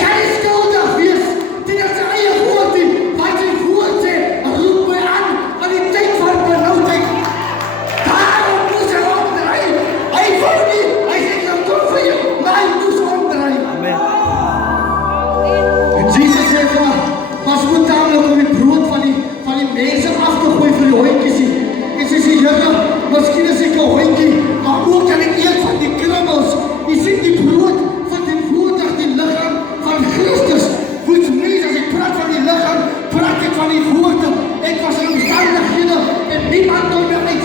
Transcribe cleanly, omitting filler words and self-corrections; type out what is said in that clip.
kan nie skuldig wees teenoor sy eie woord nie, want sy woord sê, roep my aan die tyd van benoudheid. Daarom moes hy omdraai. Hy wou nie, hy sê, ek sal kom vir jou, maar hy moes omdraai. Amen. En Jesus sê vir haar, was goed namelijk om die brood van die mense af te gooi vir die hondjies nie. En sy sê, Here, miskien is ek 'n hondjie, maar ook kan ek eet van die krummels. Jy sien die brood van die woordig die liggaam van Christus. Which means, as ek praat van die liggaam, praat ek van die woorde. Ek was in omstandighede en niemand kon my uit